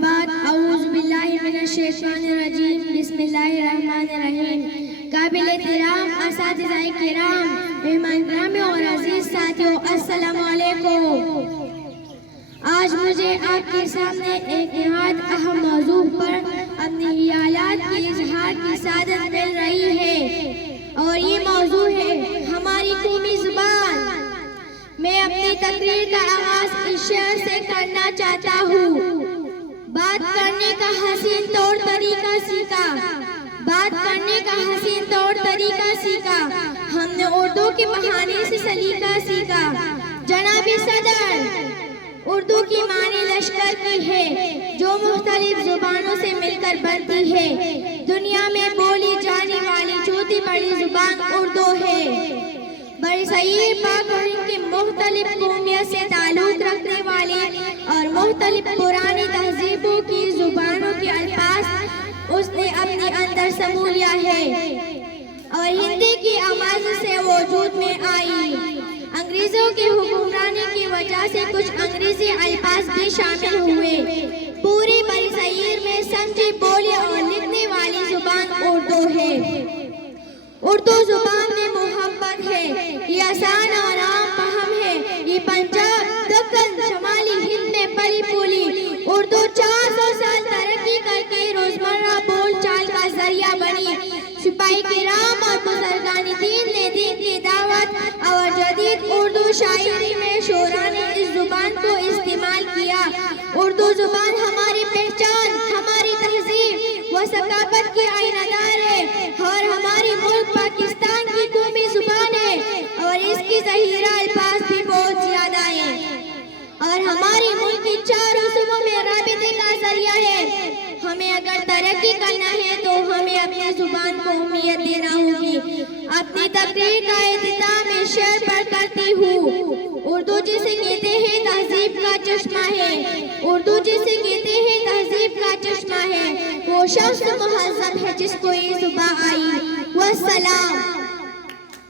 بعد اعوذ باللہ من الشیطان الرجیم بسم اللہ الرحمن الرحیم۔ قابل احترام اساتذہ کرام، مہمان گرامی اور عزیز ساتھیوں، السلام علیکم۔ آج مجھے آپ کے سامنے ایک نہایت اہم موضوع پر اپنی خیالات کے اظہار کی سعادت مل رہی ہے، اور یہ موضوع ہے ہماری قومی زبان۔ میں اپنی تقریر کا آغاز اس شعر سے کرنا چاہتا ہوں۔ بات کرنے کا حسین طور طریقہ سیکھا، بات کرنے کا حسین طور طریقہ سیکھا، ہم نے اردو کے بہانے سے سلیقہ سیکھا۔ جناب صدر، اردو کی معنی لشکر کی ہے جو مختلف زبانوں سے مل کر بنتی ہے۔ دنیا میں بولی جانے والی چوتھی بڑی زبان اردو ہے۔ برصغیر پاک و ہند کی مختلف قومیت سے تعلق رکھنے والے اور مختلف پرانی تہذیبوں کی زبانوں کے الفاظ اس نے اپنے اندر سمو لیا ہے، اور ہندی کی آماز سے وجود میں آئی۔ انگریزوں کی حکمرانی کی وجہ سے کچھ انگریزی الفاظ بھی شامل ہوئے۔ پوری برصغیر میں سمجھی بولی اور لکھنے والی زبان اردو ہے۔ اردو زبان میں محبت ہے، یہ آسان اور عام فہم ہے، یہ پنجاب، دکن، شمالی ہند میں پلی پھولی۔ اردو 400 سال ترقی کر کے روزمرہ بول چال کا ذریعہ بنی۔ سپاہی کرام اور بزرگان دین نے دین کی دعوت اور جدید اردو شاعری میں شعراء نے اس زبان کو استعمال کیا۔ اردو زبان ہماری پہچان، ہماری تہذیب و ثقافت کی آئینہ دار ہے، اور ہماری ملک پاکستان کی قومی زبان ہے، اور اس کی ذخیرہ الفاظ بھی بہت زیادہ ہیں، اور ہماری ملک کی چاروں صوبوں میں رابطے کا ذریعہ ہے۔ ہمیں اگر ترقی کرنا ہے تو ہمیں اپنی زبان کو اہمیت دینا ہوگی۔ اپنی تقریر کا اختتام اس شعر پر کرتی ہوں۔ اردو جسے کہتے ہیں تہذیب کا چشمہ ہے، اردو جسے کہتے ہیں تہذیب کا چشمہ ہے، وہ شخص مہذب ہے جس کو یہ زبان آئی۔ والسلام۔